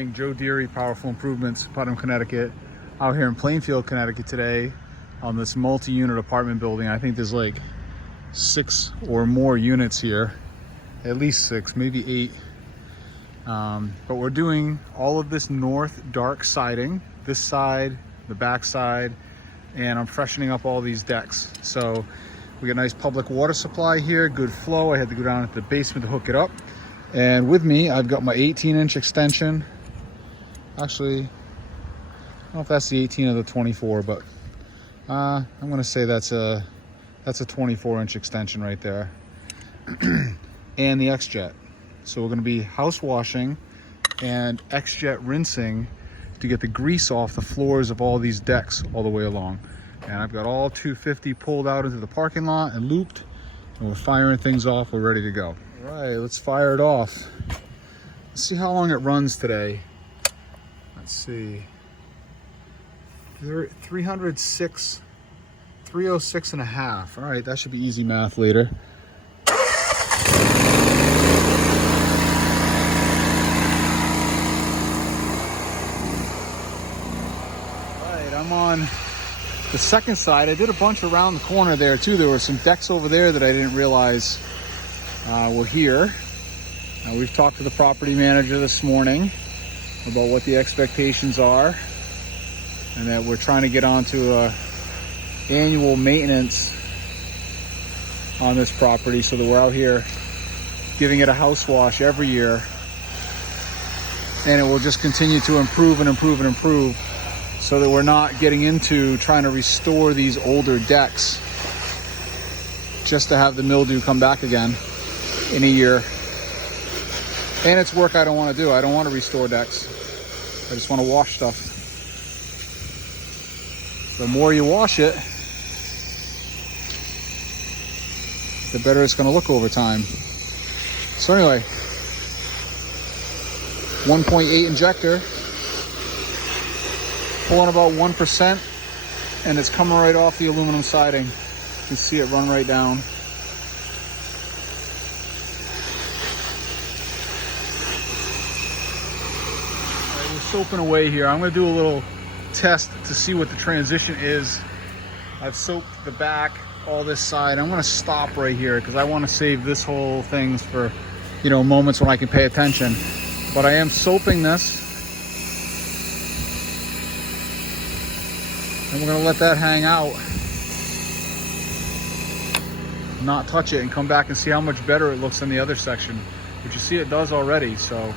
morning. Joe Deary, Powerful Improvements, Putnam, Connecticut. Out here in Plainfield, Connecticut today on this multi-unit apartment building. I think there's like 6 or more units here, at least 6, maybe 8. But we're doing all of this north dark siding, this side, the back side, and I'm freshening up all these decks. So we got a nice public water supply here, good flow. I had to go down into the basement to hook it up. And with me, I've got my 18-inch extension. Actually, I don't know if that's the 18 or the 24, but I'm gonna say that's a 24-inch extension right there. And the X-Jet. So we're gonna be house washing and X-Jet rinsing to get the grease off the floors of all these decks all the way along. And I've got all 250 pulled out into the parking lot and looped, and we're firing things off. We're ready to go. All right, let's fire it off. Let's see how long it runs today. Let's see. 306, 306 and a half. All right, that should be easy math later. All right, I'm on the second side. I did a bunch around the corner there too. There were some decks over there that I didn't realize were here. We've talked to the property manager this morning about what the expectations are, and that we're trying to get onto annual maintenance on this property, so that we're out here giving it a house wash every year, and it will just continue to improve and improve and improve, so that we're not getting into trying to restore these older decks just to have the mildew come back again in a year. And it's work I don't want to do. I don't want to restore decks. I just want to wash stuff. The more you wash it, the better it's going to look over time. So anyway, 1.8 injector, pulling about 1%, and it's coming right off the aluminum siding. You can see it run right down. Soaping away here. I'm going to do a little test to see what the transition is. I've soaped the back, all this side. I'm going to stop right here because I want to save this whole thing for, moments when I can pay attention. But I am soaping this, and we're going to let that hang out, not touch it, and come back and see how much better it looks than the other section, which you see it does already. So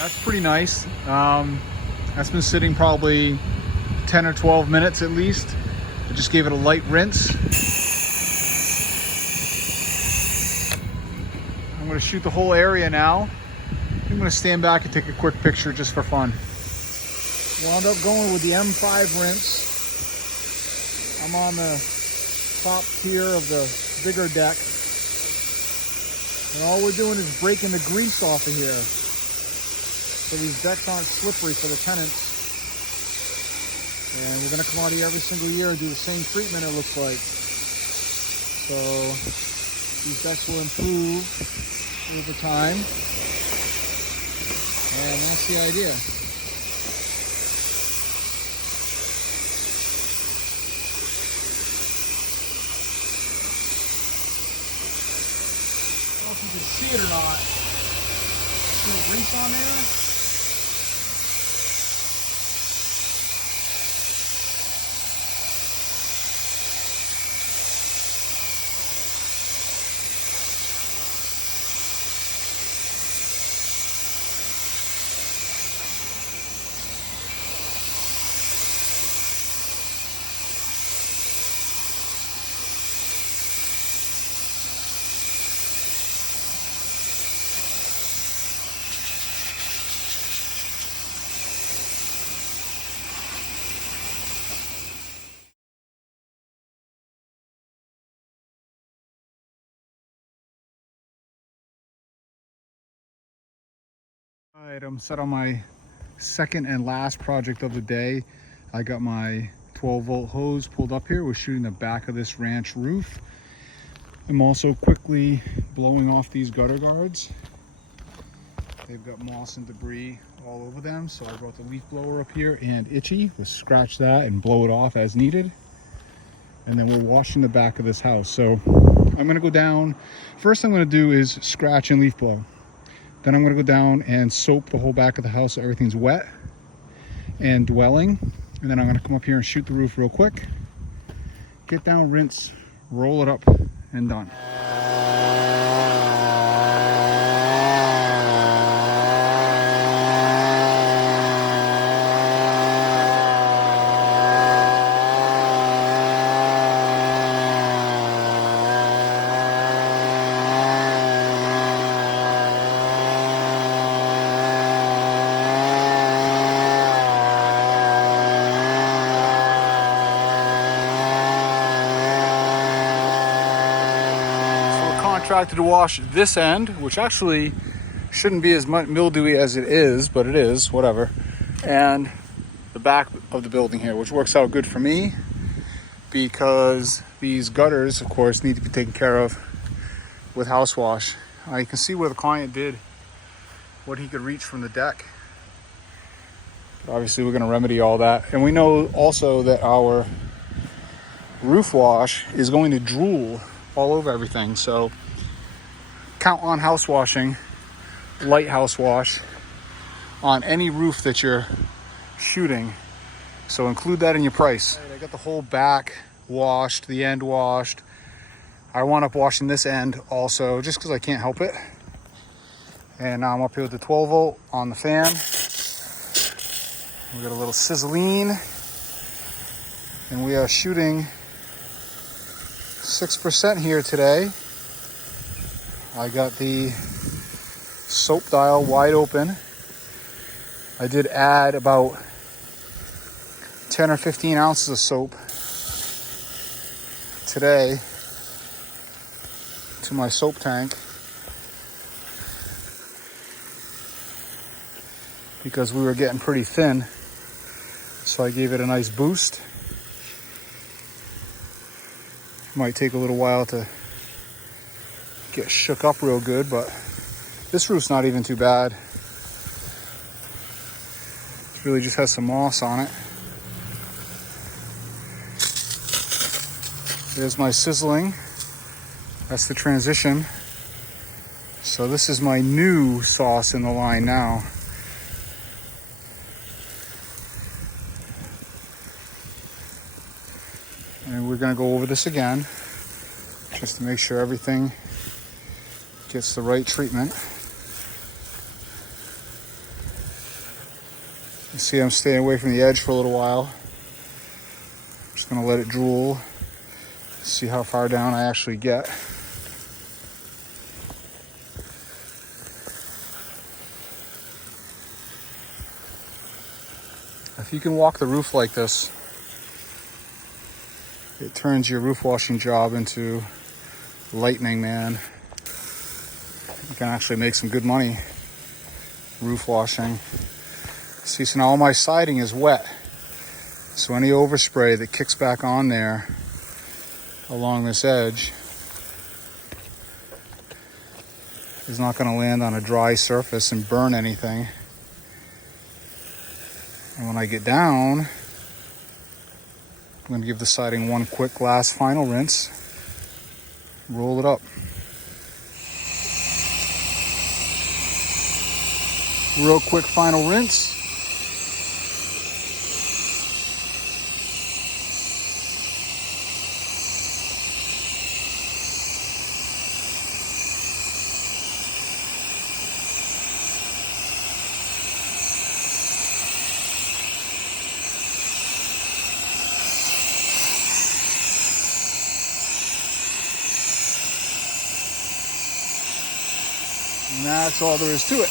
that's pretty nice. That's been sitting probably 10 or 12 minutes at least. I just gave it a light rinse. I'm going to shoot the whole area now. I'm going to stand back and take a quick picture just for fun. Wound up going with the M5 rinse. I'm on the top tier of the bigger deck. And all we're doing is breaking the grease off of here, so these decks aren't slippery for the tenants. And we're going to come out here every single year and do the same treatment, it looks like. So these decks will improve over time. And that's the idea. I don't know if you can see it or not. See the grease on there? All right, I'm set on my second and last project of the day. I got my 12-volt hose pulled up here. We're shooting the back of this ranch roof. I'm also quickly blowing off these gutter guards. They've got moss and debris all over them, so I brought the leaf blower up here and Itchy. We'll scratch that and blow it off as needed. And then we're washing the back of this house. So I'm gonna go down. First I'm gonna do is scratch and leaf blow. Then I'm gonna go down and soap the whole back of the house so everything's wet and dwelling. And then I'm gonna come up here and shoot the roof real quick. Get down, rinse, roll it up, and done. Contracted to wash this end, which actually shouldn't be as much mildewy as it is, but it is, whatever. And the back of the building here, which works out good for me because these gutters, of course, need to be taken care of with house wash. You can see where the client did what he could reach from the deck. But obviously, we're going to remedy all that. And we know also that our roof wash is going to drool all over everything. So count on house washing, light house wash on any roof that you're shooting. So include that in your price. I got the whole back washed, the end washed. I wound up washing this end also just because I can't help it. And now I'm up here with the 12 volt on the fan. We got a little sizzling and we are shooting 6% here today. I got the soap dial wide open. I did add about 10 or 15 ounces of soap today to my soap tank because we were getting pretty thin. So I gave it a nice boost. Might take a little while to get shook up real good, but this roof's not even too bad. It really just has some moss on it. There's my sizzling. That's the transition. So this is my new sauce in the line now. And we're gonna go over this again just to make sure everything gets the right treatment. You see I'm staying away from the edge for a little while. Just gonna let it drool, see how far down I actually get. If you can walk the roof like this, it turns your roof washing job into lightning, man. You can actually make some good money roof washing. See, so now all my siding is wet. So any overspray that kicks back on there along this edge is not going to land on a dry surface and burn anything. And when I get down, I'm going to give the siding one quick last final rinse. Roll it up. Real quick final rinse. And that's all there is to it.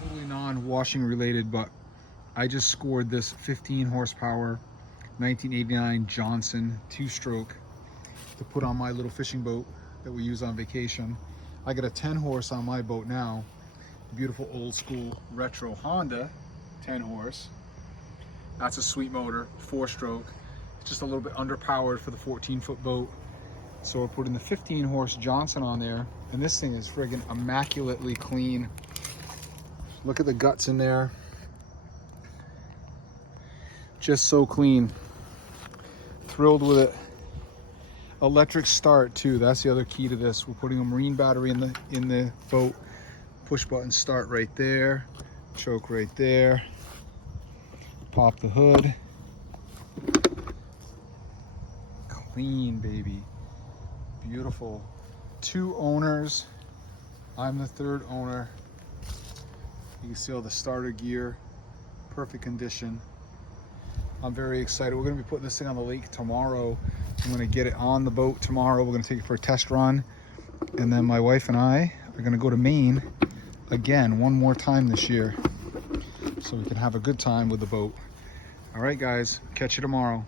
Totally non-washing related, but I just scored this 15 horsepower 1989 Johnson 2-stroke to put on my little fishing boat that we use on vacation. I got a 10 horse on my boat now. Beautiful old school retro Honda 10 horse. That's a sweet motor, 4-stroke. It's just a little bit underpowered for the 14-foot boat. So we're putting the 15 horse Johnson on there, and this thing is friggin' immaculately clean. Look at the guts in there. Just so clean. Thrilled with it. Electric start too. That's the other key to this. We're putting a marine battery in the boat. Push button start right there. Choke right there. Pop the hood. Clean, baby. Beautiful. 2 owners. I'm the 3rd owner. You can see all the starter gear. Perfect condition. I'm very excited. We're going to be putting this thing on the lake tomorrow. I'm going to get it on the boat tomorrow. We're going to take it for a test run. And then my wife and I are going to go to Maine again one more time this year, so we can have a good time with the boat. All right, guys. Catch you tomorrow.